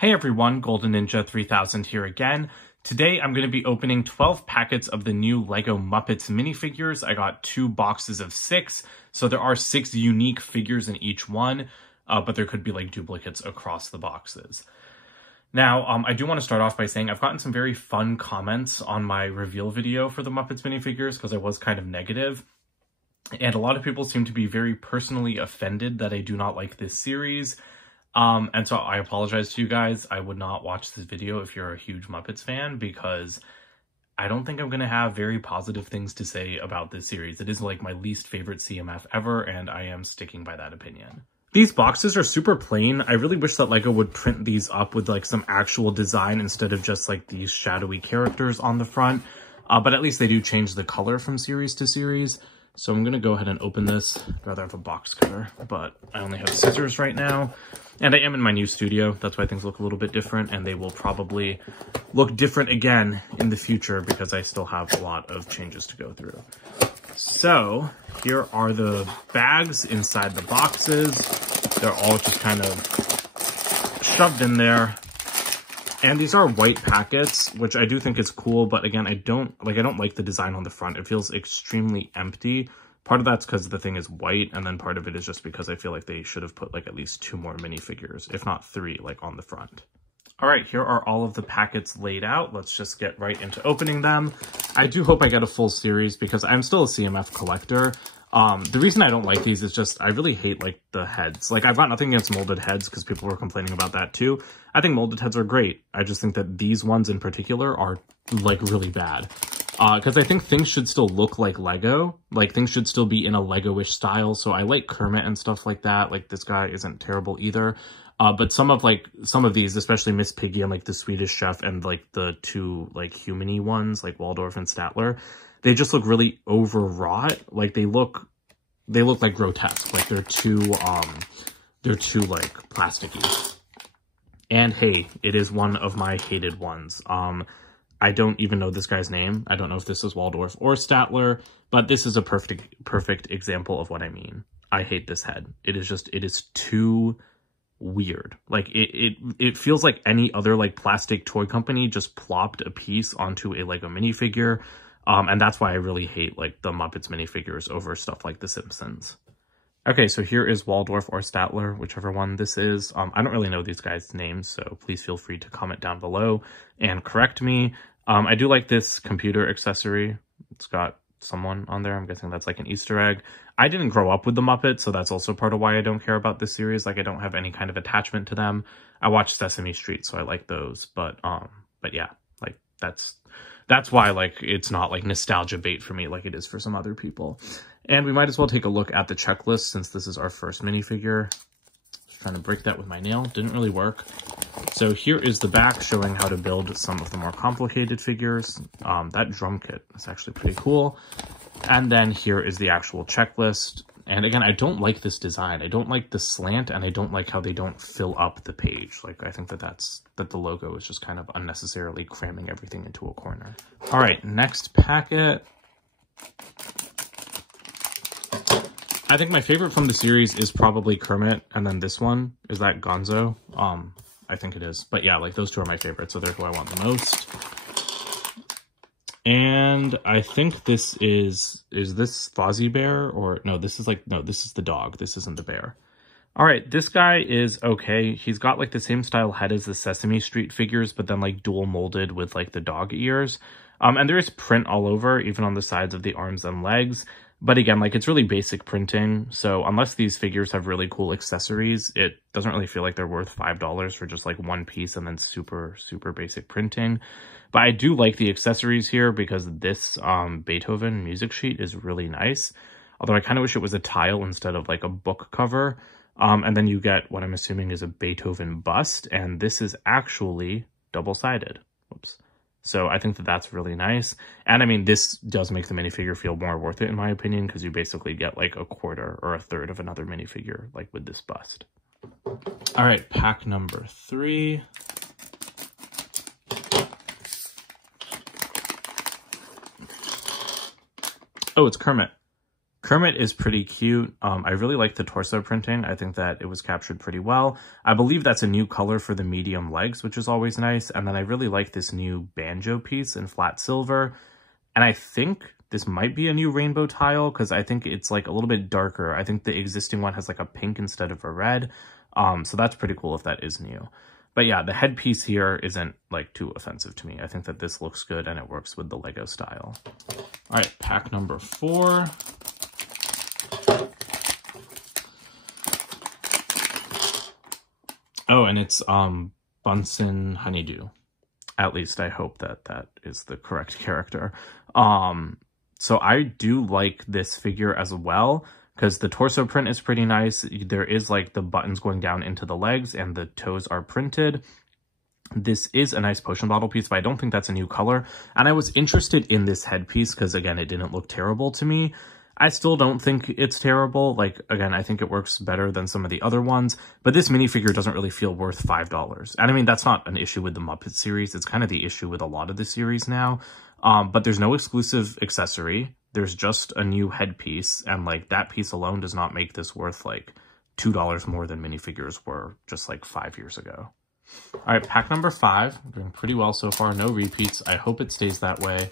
Hey everyone, Golden Ninja 3000 here again. Today I'm going to be opening 12 packets of the new LEGO Muppets minifigures. I got 2 boxes of 6, so there are 6 unique figures in each one, but there could be like duplicates across the boxes. Now, I do want to start off by saying I've gotten some very fun comments on my reveal video for the Muppets minifigures because I was kind of negative. And a lot of people seem to be very personally offended that I do not like this series. And so I apologize to you guys. I would not watch this video if you're a huge Muppets fan because I don't think I'm going to have very positive things to say about this series. It is like my least favorite CMF ever, and I am sticking by that opinion. These boxes are super plain. I really wish that LEGO would print these up with like some actual design instead of just like these shadowy characters on the front. But at least they do change the color from series to series. So I'm going to go ahead and open this. I'd rather have a box cutter, but I only have scissors right now. And I am in my new studio. That's why things look a little bit different, and they will probably look different again in the future because I still have a lot of changes to go through. So here are the bags inside the boxes. They're all just kind of shoved in there. And these are white packets, which I do think is cool, but again, I don't like the design on the front. It feels extremely empty. Part of that's because the thing is white, and then part of it is just because I feel like they should have put like at least 2 more minifigures, if not 3, like on the front. All right, here are all of the packets laid out. Let's just get right into opening them. I do hope I get a full series because I'm still a CMF collector. The reason I don't like these is just I really hate like the heads. Like I've got nothing against molded heads because people were complaining about that too. I think molded heads are great. I just think that these ones in particular are like really bad. Because I think things should still look like Lego. Like things should still be in a Lego-ish style. So I like Kermit and stuff like that. Like this guy isn't terrible either. But some of these, especially Miss Piggy and like the Swedish Chef and like the 2 like human-y ones like Waldorf and Statler, they just look really overwrought. Like they look like grotesque. Like they're too like plasticky. And hey, it is one of my hated ones. I don't even know this guy's name. I don't know if this is Waldorf or Statler, but this is a perfect example of what I mean. I hate this head. It is too weird. Like it feels like any other like plastic toy company just plopped a piece onto a LEGO minifigure. And that's why I really hate like the Muppets minifigures over stuff like The Simpsons. Okay, so here is Waldorf or Statler, whichever one this is. I don't really know these guys' names, so please feel free to comment down below and correct me. I do like this computer accessory. It's got someone on there. I'm guessing that's like an Easter egg. I didn't grow up with the Muppets, so that's also part of why I don't care about this series. Like I don't have any kind of attachment to them. I watched Sesame Street, so I like those. But yeah, like that's why like it's not like nostalgia bait for me like it is for some other people. And we might as well take a look at the checklist since this is our first minifigure. Just trying to break that with my nail. Didn't really work. So here is the back showing how to build some of the more complicated figures. That drum kit is actually pretty cool. And then here is the actual checklist. And again, I don't like this design. I don't like the slant, and I don't like how they don't fill up the page. Like, I think that the logo is just kind of unnecessarily cramming everything into a corner. All right, next packet. I think my favorite from the series is probably Kermit, and then this one is that Gonzo. I think it is. But yeah, like those 2 are my favorites, so they're who I want the most. And I think this is this Fozzie Bear? Or no, this is the dog. This isn't the bear. All right, this guy is okay. He's got like the same style head as the Sesame Street figures, but then like dual molded with like the dog ears. And there is print all over, even on the sides of the arms and legs. But again, like it's really basic printing. So unless these figures have really cool accessories, it doesn't really feel like they're worth $5 for just like one piece and then super, super basic printing. But I do like the accessories here because this Beethoven music sheet is really nice. Although I kind of wish it was a tile instead of like a book cover. And then you get what I'm assuming is a Beethoven bust. And this is actually double-sided. Whoops. So I think that that's really nice. And I mean, this does make the minifigure feel more worth it in my opinion, because you basically get like a quarter or a third of another minifigure like with this bust. All right, pack number 3. Oh, it's Kermit. Kermit is pretty cute. I really like the torso printing. I think that it was captured pretty well. I believe that's a new color for the medium legs, which is always nice. And then I really like this new Banjo piece in flat silver. And I think this might be a new rainbow tile because I think it's like a little bit darker. I think the existing one has like a pink instead of a red. So that's pretty cool if that is new. But yeah, the headpiece here isn't like too offensive to me. I think that this looks good and it works with the Lego style. All right, pack number 4. Oh, and it's Bunsen Honeydew. At least I hope that that is the correct character. So I do like this figure as well, because the torso print is pretty nice. There is like the buttons going down into the legs and the toes are printed. This is a nice potion bottle piece, but I don't think that's a new color. And I was interested in this headpiece because, again, it didn't look terrible to me. I still don't think it's terrible. Like, again, I think it works better than some of the other ones, but this minifigure doesn't really feel worth $5. And I mean, that's not an issue with the Muppets series. It's kind of the issue with a lot of the series now. But there's no exclusive accessory. There's just a new headpiece, and like that piece alone does not make this worth like $2 more than minifigures were just like 5 years ago. All right, pack number 5. We're doing pretty well so far. No repeats. I hope it stays that way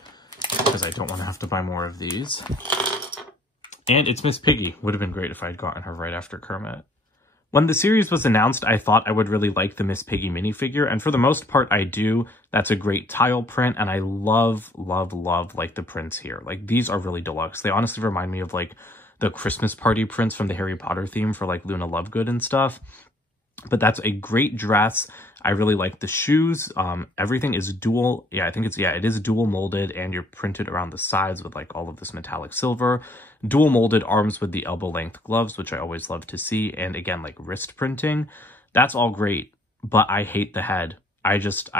because I don't want to have to buy more of these. And it's Miss Piggy. Would have been great if I had gotten her right after Kermit. When the series was announced, I thought I would really like the Miss Piggy minifigure, and for the most part, I do. That's a great tile print, and I love, love, love, like, the prints here. Like, these are really deluxe. They honestly remind me of, like, the Christmas party prints from the Harry Potter theme for, like, Luna Lovegood and stuff. But that's a great dress. I really like the shoes. Everything is dual. Yeah, I think it is dual molded, and you're printed around the sides with like all of this metallic silver. Dual molded arms with the elbow length gloves, which I always love to see. And again, like wrist printing. That's all great, but I hate the head. I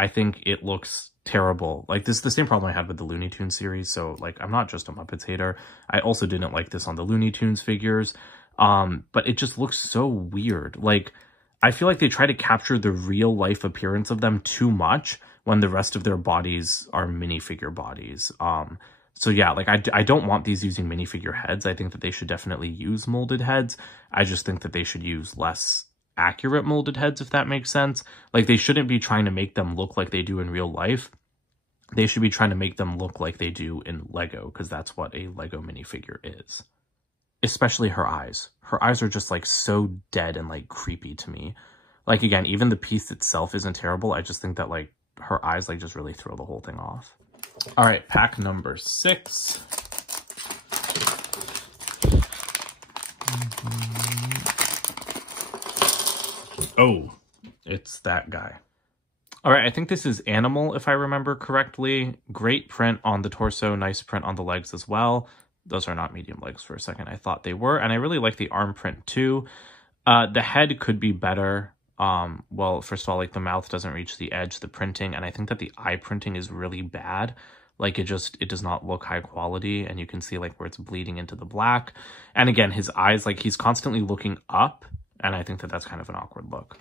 think it looks terrible. Like, this is the same problem I had with the Looney Tunes series. So like, I'm not just a Muppets hater. I also didn't like this on the Looney Tunes figures. But it just looks so weird. Like, I feel like they try to capture the real life appearance of them too much when the rest of their bodies are minifigure bodies. So yeah, like I don't want these using minifigure heads. I think that they should definitely use molded heads. I just think that they should use less accurate molded heads, if that makes sense. Like, they shouldn't be trying to make them look like they do in real life. They should be trying to make them look like they do in Lego, because that's what a Lego minifigure is. Especially her eyes. Her eyes are just like so dead and like creepy to me. Like, again, even the piece itself isn't terrible. I just think that like her eyes like just really throw the whole thing off. All right, pack number 6. Oh, it's that guy. All right, I think this is Animal, if I remember correctly. Great print on the torso, nice print on the legs as well. Those are not medium legs for a second. I thought they were, and I really like the arm print too. The head could be better. Well, first of all, like the mouth doesn't reach the edge, the printing, and I think that the eye printing is really bad. Like, it does not look high quality, and you can see like where it's bleeding into the black. And again, his eyes, like he's constantly looking up, and I think that that's kind of an awkward look.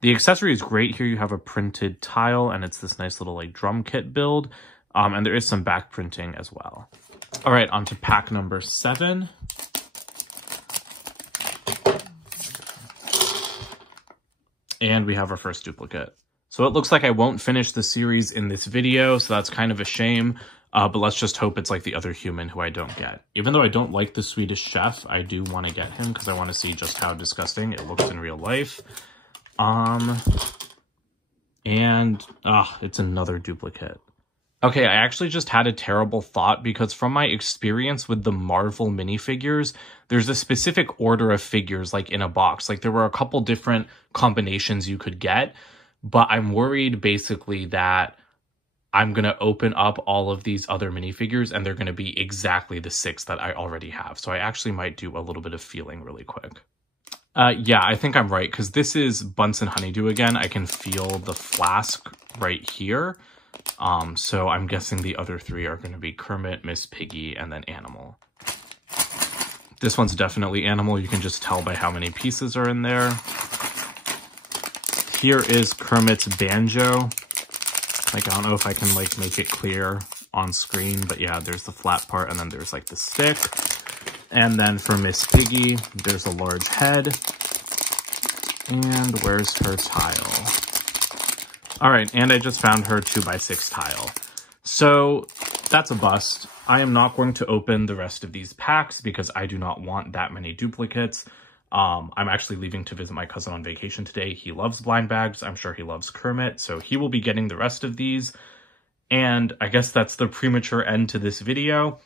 The accessory is great. Here you have a printed tile, and it's this nice little like drum kit build. And there is some back printing as well. All right, on to pack number 7. And we have our first duplicate. So it looks like I won't finish the series in this video, so that's kind of a shame. But let's just hope it's like the other human who I don't get. Even though I don't like the Swedish chef, I do want to get him because I want to see just how disgusting it looks in real life. It's another duplicate. Okay, I actually just had a terrible thought because from my experience with the Marvel minifigures, there's a specific order of figures like in a box. Like, there were a couple different combinations you could get, but I'm worried basically that I'm going to open up all of these other minifigures and they're going to be exactly the 6 that I already have. So I actually might do a little bit of feeling really quick. Yeah, I think I'm right because this is Bunsen Honeydew again. I can feel the flask right here. So I'm guessing the other 3 are going to be Kermit, Miss Piggy, and then Animal. This one's definitely Animal. You can just tell by how many pieces are in there. Here is Kermit's Banjo. Like, I don't know if I can like make it clear on screen, but yeah, there's the flat part and then there's like the stick. And then for Miss Piggy, there's a large head. And where's her tile? All right, and I just found her 2x6 tile. So that's a bust. I am not going to open the rest of these packs because I do not want that many duplicates. I'm actually leaving to visit my cousin on vacation today. He loves blind bags. I'm sure he loves Kermit, so he will be getting the rest of these. And I guess that's the premature end to this video.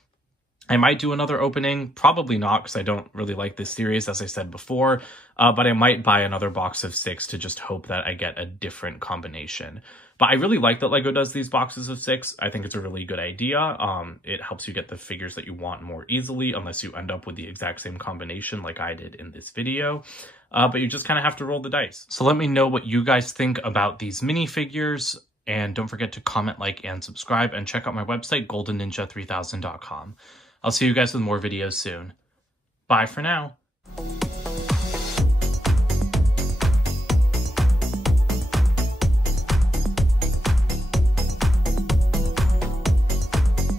I might do another opening, probably not because I don't really like this series, as I said before, but I might buy another box of 6 to just hope that I get a different combination. But I really like that LEGO does these boxes of 6. I think it's a really good idea. It helps you get the figures that you want more easily, unless you end up with the exact same combination like I did in this video. But you just kind of have to roll the dice. So let me know what you guys think about these minifigures. And don't forget to comment, like, and subscribe, and check out my website, goldenninja3000.com. I'll see you guys with more videos soon. Bye for now.